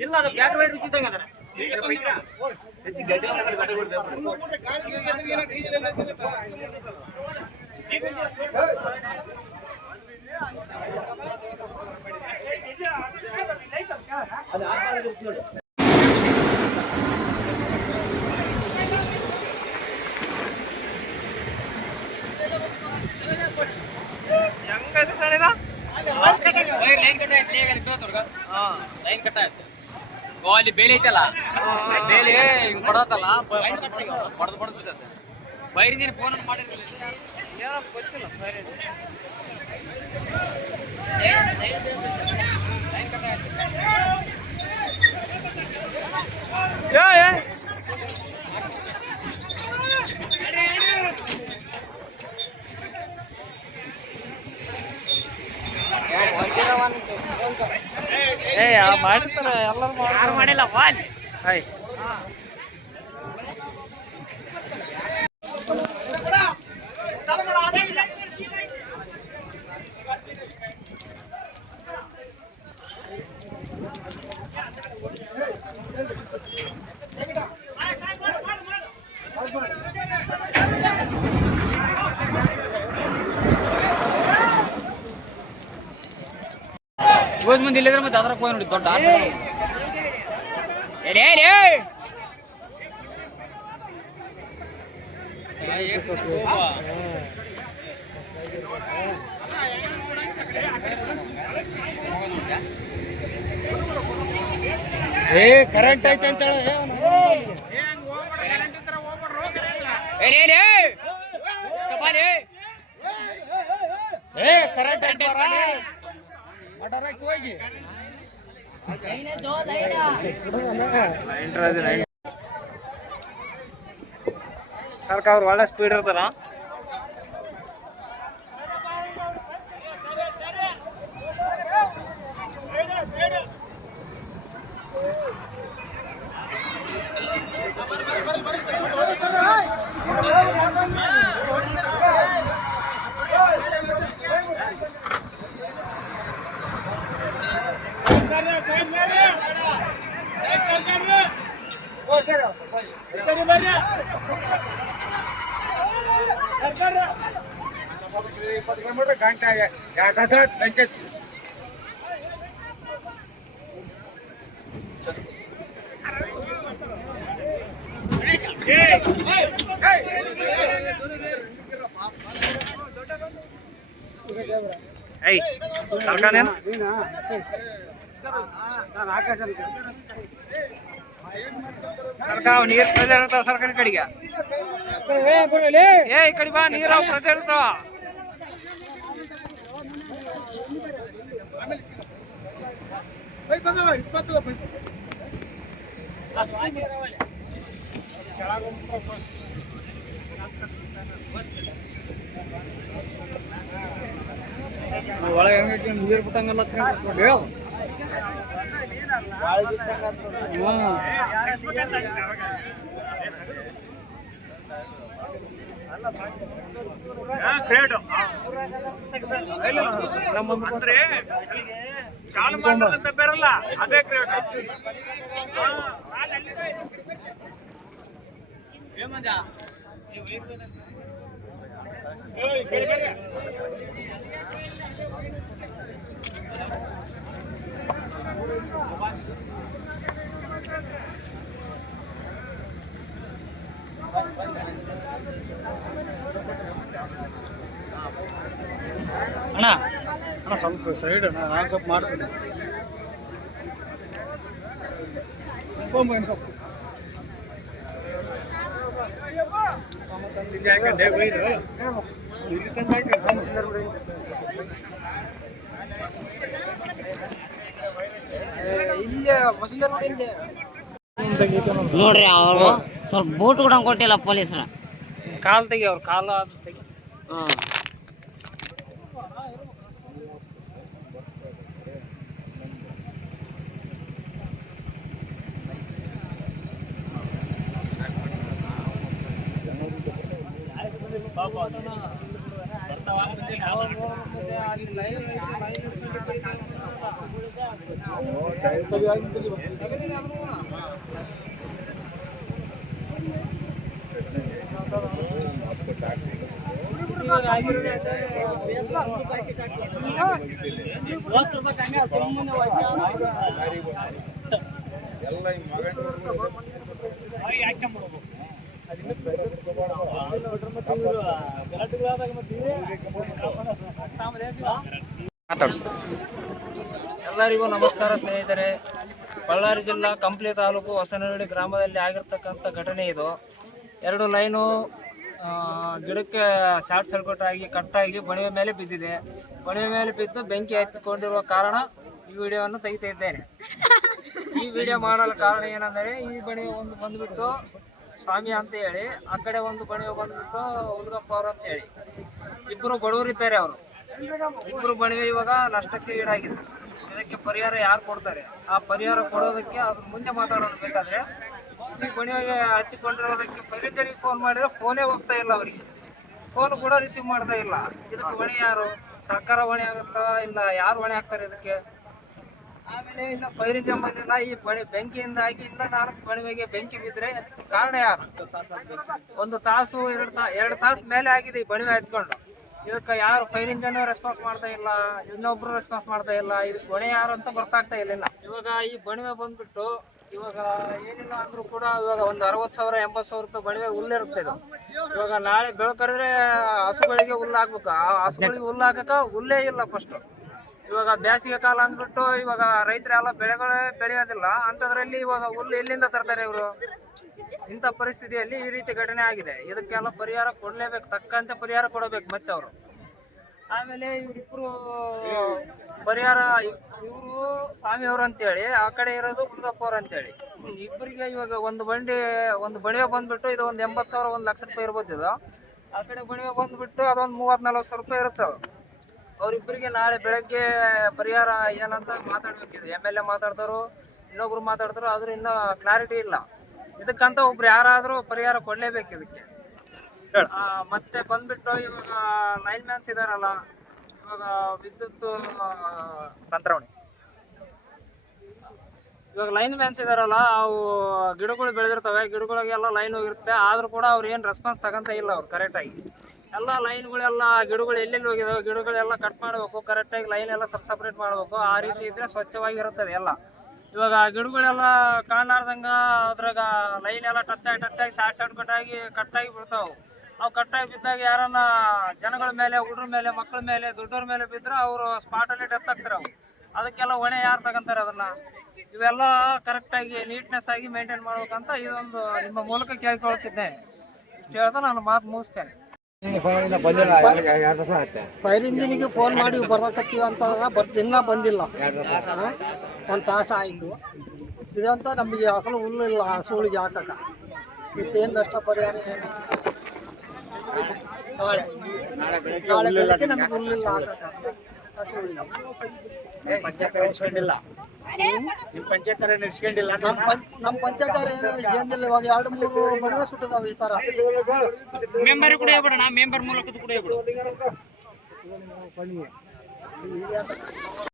ಇಲ್ಲ ಅದು bat wire ರುಚಿದಂಗ ಅದರ ಅಲ್ಲಿ ಬೇಲಿ ಐತಲ್ಲ ಬೇಲಿ ಹಿಂಗ್ ಕೊಡತ್ತಲ್ಲ ಬಡದ್ ಬಡದ ಬೈರಿಂದಿನ ಫೋನ್ ಮಾಡಿರ್ಲಿಲ್ಲ ಏನೋ ಗೊತ್ತಿಲ್ಲ ಮಾಡಿರ್ತಾರೆ ಎಲ್ಲರೂ ಯಾರು ಮಾಡಿಲ್ಲ ಹಾಯ್ ಮುಂದೆ ಇಲ್ಲಿದ್ರೆ ಮತ್ತೆ ಅದ್ರ ಹೋಗಿ ನೋಡಿ ದೊಡ್ಡ ಕರೆಂಟ್ ಐತೆ ಅಂತ ಕರೆಂಟ್ ಐತೆ ಹೋಗಿ ಸರ್ಕ ಅವ್ರು ಒಳ್ಳೆ ಸ್ಪೀಡ್ ಇರ್ತಾರ ಸರ್ಕಾರ ನೀರು ಪ್ರೆಜರ್ ಇರ್ತಾವ ಸರ್ಕಾರಿ ಕಡೆಗೆ ಈ ಕಡೆ ಬಾ ನೀರು ಪ್ರೆಜರ್ ಇರ್ತಾವ ಒಳಗೆ ಹೆಂಗೈತಿ ನೀರು ಬಿಟ್ಟಂಗಲ್ಲ ನಮ್ಮಂದ್ರೆ ಚಾಲು ಮಾಡಿದಂತ ಬೇರಲ್ಲ ಅದೇ ಕ್ರೇಟ್ ಅಣ್ಣ ಅಣ್ಣ ಸ್ವಲ್ಪ ಸೈಡ್ ಅಣ್ಣ ನಾನು ಸ್ವಲ್ಪ ಮಾಡ್ತೀನಿ ನೋಡ್ರಿ ಅವರು ಸ್ವಲ್ಪ ಬೂಟ್ ಕೂಡ ಕೊಟ್ಟಿಲ್ಲ ಪೊಲೀಸರ ಕಾಲ್ ತೆಗಿ ಅವ್ರ ಕಾಲ ತೆಗಿ ಎಲ್ಲರಿಗೂ ನಮಸ್ಕಾರ ಸ್ನೇಹಿತರೆ. ಬಳ್ಳಾರಿ ಜಿಲ್ಲಾ ಕಂಪ್ಲಿ ತಾಲೂಕು ಹೊಸನಹಳ್ಳಿ ಗ್ರಾಮದಲ್ಲಿ ಆಗಿರ್ತಕ್ಕಂಥ ಘಟನೆ ಇದು. 2 ಲೈನು ಗಿಡಕ್ಕೆ ಶಾರ್ಟ್ ಸರ್ಕ್ಯೂಟ್ ಆಗಿ ಕಟ್ಟಾಗಿ ಬಣಿವೆ ಮೇಲೆ ಬಿದ್ದಿದೆ. ಬಣಿವೆ ಮೇಲೆ ಬಿದ್ದು ಬೆಂಕಿ ಹತ್ತಿಕೊಂಡಿರುವ ಕಾರಣ ಈ ವಿಡಿಯೋವನ್ನು ತೆಗಿತಾ ಇದ್ದೇನೆ. ಈ ವಿಡಿಯೋ ಮಾಡಲು ಕಾರಣ ಏನೆಂದರೆ, ಈ ಬಣಿವೆ ಒಂದು ಬಂದುಬಿಟ್ಟು ಸ್ವಾಮಿ ಅಂತ ಹೇಳಿ, ಆ ಕಡೆ ಒಂದು ಬಣಿವೆ ಬಂದುಬಿಟ್ಟು ಹುಡುಗಪ್ಪ ಅವರು ಅಂತ ಹೇಳಿ, ಇಬ್ಬರು ಬಡವರಿದ್ದಾರೆ. ಅವರು ಇಬ್ಬರು ಬಣಿವೆ ಇವಾಗ ನಷ್ಟಕ್ಕೆ ಈಡಾಗಿದೆ. ಇದಕ್ಕೆ ಪರಿಹಾರ ಯಾರು ಕೊಡ್ತಾರೆ? ಆ ಪರಿಹಾರ ಕೊಡೋದಕ್ಕೆ ಅದ್ರ ಮುಂದೆ ಮಾತಾಡೋದು ಬೇಕಾದರೆ, ಈ ಬಣಿವೆಗೆ ಹತ್ತಿಕೊಂಡಿರೋದಕ್ಕೆ ಫೈಲಿಂದರಿಗೆ ಫೋನ್ ಮಾಡಿದ್ರೆ ಫೋನೇ ಹೋಗ್ತಾ ಇಲ್ಲ, ಅವರಿಗೆ ಫೋನ್ ಕೂಡ ರಿಸೀವ್ ಮಾಡ್ತಾ ಇಲ್ಲ. ಇದಕ್ಕೆ ಹೊಣೆ ಯಾರು? ಸರ್ಕಾರ ಹೊಣೆ ಆಗುತ್ತಾ ಇಲ್ಲ ಯಾರು ಹೊಣೆ ಆಗ್ತಾರೆ ಇದಕ್ಕೆ? ಆಮೇಲೆ ಇನ್ನು ಫೈರ್ ಇಂಜಿನ್ ಬಂದಿಲ್ಲ. ಈ ಬೆಂಕಿಯಿಂದಾಗಿ ಇನ್ನ 4 ಬಣಿವೆಗೆ ಬೆಂಕಿ ಬಿದ್ದರೆ ಅದಕ್ಕೆ ಕಾರಣ ಯಾರು? 1 ತಾಸು 2 ತಾಸು ಮೇಲೆ ಆಗಿದೆ ಈ ಬಣಿವೆ ಹತ್ಕೊಂಡು. ಇದಕ್ಕೆ ಯಾರು ಫೈರ್ ಇಂಜಿನ್ ರೆಸ್ಪಾನ್ಸ್ ಮಾಡ್ತಾ ಇಲ್ಲ, ಇನ್ನೊಬ್ರು ರೆಸ್ಪಾನ್ಸ್ ಮಾಡ್ತಾ ಇಲ್ಲ. ಇದಕ್ಕೆ ಹೊಣೆ ಯಾರು ಅಂತ ಗೊತ್ತಾಗ್ತಾ ಇಲ್ಲ. ಇವಾಗ ಈ ಬಣಿವೆ ಬಂದ್ಬಿಟ್ಟು ಇವಾಗ ಏನಿಲ್ಲ ಅಂದ್ರೂ ಕೂಡ ಇವಾಗ ಒಂದು 60,000 80,000 ರೂಪಾಯಿ ಬಣಿವೆ ಹುಲ್ಲಿರುತ್ತೆ ಇದು. ಇವಾಗ ನಾಳೆ ಬೆಳಕರಿದ್ರೆ ಹಸುಗಳಿಗೆ ಹುಲ್ಲು ಹಾಕ್ಬೇಕು. ಆ ಹಸುಗಳಿಗೆ ಹುಲ್ಲು ಹಾಕಕ್ಕೆ ಹುಲ್ಲೇ ಇಲ್ಲ ಫಸ್ಟ್. ಇವಾಗ ಬೇಸಿಗೆ ಕಾಲ ಅಂದ್ಬಿಟ್ಟು ಇವಾಗ ರೈತರೆಲ್ಲ ಬೆಳೆಗಳೇ ಬೆಳೆಯೋದಿಲ್ಲ ಅಂಥದ್ರಲ್ಲಿ ಇವಾಗ ಹುಲ್ಲು ಎಲ್ಲಿಂದ ತರ್ತಾರೆ ಇವರು? ಇಂಥ ಪರಿಸ್ಥಿತಿಯಲ್ಲಿ ಈ ರೀತಿ ಘಟನೆ ಆಗಿದೆ. ಇದಕ್ಕೆಲ್ಲ ಪರಿಹಾರ ಕೊಡಲೇಬೇಕು, ತಕ್ಕಂತೆ ಪರಿಹಾರ ಕೊಡಬೇಕು ಮತ್ತೆ ಅವರು. ಆಮೇಲೆ ಇವರಿಬ್ಬರು ಪರಿಹಾರ, ಇವರು ಸ್ವಾಮಿಯವರು ಅಂತೇಳಿ, ಆ ಕಡೆ ಇರೋದು ಹುಡುಗಪ್ಪ ಅವ್ರು ಅಂತೇಳಿ. ಇಬ್ಬರಿಗೆ ಇವಾಗ ಒಂದು ಬಣಿವೆ ಬಂದ್ಬಿಟ್ಟು ಇದು ಒಂದು 80,000 1 ಲಕ್ಷ ರೂಪಾಯಿ ಇರ್ಬೋದು ಇದು. ಆ ಕಡೆ ಬಣಿವೆ ಬಂದ್ಬಿಟ್ಟು ಅದೊಂದು 30-40 ರೂಪಾಯಿ ಇರುತ್ತೆ. ಅವರಿಬ್ಬರಿಗೆ ನಾಳೆ ಬೆಳಗ್ಗೆ ಪರಿಹಾರ ಏನಂತ ಮಾತಾಡ್ಬೇಕಿದೆ. MLA ಮಾತಾಡ್ತಾರೋ ಇನ್ನೊಬ್ರು ಮಾತಾಡ್ತಾರೋ ಆದ್ರೂ ಇನ್ನೂ ಕ್ಲಾರಿಟಿ ಇಲ್ಲ. ಇದಕ್ಕಂತ ಒಬ್ರು ಯಾರಾದರೂ ಪರಿಹಾರ ಕೊಡಲೇಬೇಕು ಇದಕ್ಕೆ. ಮತ್ತೆ ಬಂದ್ಬಿಟ್ಟು ಇವಾಗ ಲೈನ್ ಮ್ಯಾನ್ಸ್ ಇದಾರಲ್ಲ, ಇವಾಗ ವಿದ್ಯುತ್ ತಂತ್ರಾವಣಿ, ಇವಾಗ ಲೈನ್ ಮ್ಯಾನ್ಸ್ ಇದಾರಲ್ಲ, ಅವು ಗಿಡಗಳು ಬೆಳೆದಿರ್ತವೆ, ಗಿಡಗಳಿಗೆಲ್ಲ ಲೈನ್ ಹೋಗಿರುತ್ತೆ. ಆದರೂ ಕೂಡ ಅವ್ರು ಏನು ರೆಸ್ಪಾನ್ಸ್ ತಗೊಂತ ಇಲ್ಲ. ಅವ್ರು ಕರೆಕ್ಟಾಗಿ ಎಲ್ಲ ಲೈನ್ಗಳೆಲ್ಲ ಗಿಡಗಳು ಎಲ್ಲೆಲ್ಲಿ ಹೋಗಿದಾವೆ ಗಿಡಗಳೆಲ್ಲ ಕಟ್ ಮಾಡಬೇಕು, ಕರೆಕ್ಟಾಗಿ ಲೈನ್ ಎಲ್ಲ ಸಪ್ರೇಟ್ ಮಾಡಬೇಕು. ಆ ರೀತಿ ಇದ್ರೆ ಸ್ವಚ್ಛವಾಗಿರುತ್ತದೆ ಎಲ್ಲ. ಇವಾಗ ಗಿಡಗಳೆಲ್ಲ ಕಾಣಲಾರ್ದಂಗೆ ಅದ್ರಾಗ ಲೈನ್ ಎಲ್ಲ ಟಚ್ ಆಗಿ ಶಾರ್ಟ್ ಕಟ್ಟಾಗಿ ಬಿಡ್ತಾವೆ. ಅವು ಕಟ್ಟಾಗಿ ಬಿದ್ದಾಗ ಯಾರನ್ನ ಜನಗಳ ಮೇಲೆ, ಹುಡುಗ್ರ ಮೇಲೆ, ಮಕ್ಕಳ ಮೇಲೆ, ದೊಡ್ಡವ್ರ ಮೇಲೆ ಬಿದ್ದರೆ ಅವರು ಸ್ಪಾಟಲ್ಲಿ ಡೆತ್ ಆಗ್ತಾರೆ. ಅವು ಅದಕ್ಕೆಲ್ಲ ಹೊಣೆ ಯಾರು ತಗೊಂತಾರೆ ಅದನ್ನು? ಇವೆಲ್ಲ ಕರೆಕ್ಟಾಗಿ ನೀಟ್ನೆಸ್ ಆಗಿ ಮೇಂಟೈನ್ ಮಾಡ್ಬೇಕಂತ ಇದೊಂದು ನಿಮ್ಮ ಮೂಲಕ ಕೇಳ್ಕೊಳ್ತಿದ್ದೇನೆ. ಇಷ್ಟು ಹೇಳ್ತಾ ನಾನು ಮಾತು ಮುಗಿಸ್ತೇನೆ. ಫೈರ್ ಇಂಜಿನಿಗೆ ಫೋನ್ ಮಾಡಿ ಬರಕತ್ತೀವಿ ಅಂತ ಇನ್ನೂ ಬಂದಿಲ್ಲ. 1 ತಾಸು ಆಯಿತು. ಇದಂತ ನಮಗೆ ಅಸಲು ಹುಲ್ಲು ಇಲ್ಲ ಹಸುಗಳಿಗೆ ಹಾಕಕ್ಕೆ. ಇದಕ್ಕೇನು ನಷ್ಟ ಪರಿಹಾರ ಏನು? ನಾಳೆ ಬೆಳಗ್ಗೆ ನಮಗೆ ಹುಲ್ಲಿಲ್ಲ ಹಾಕಕ್ಕೆ ಹಸುಗಳಿಗೆ. ನಮ್ಮ ಪಂಚಾಯತ್ ಏನು ಇವಾಗ 2-3 ಮದುವೆ ಸುಟ್ಟಿದಾವೆ ಈ ಥರ. ಮೆಂಬರ್ ಕೂಡ ಹೇಳ್ಬಿಡೋಣ, ಮೆಂಬರ್ ಮೂಲಕ ಕೂಡ ಹೇಳ್ಬಿಡು.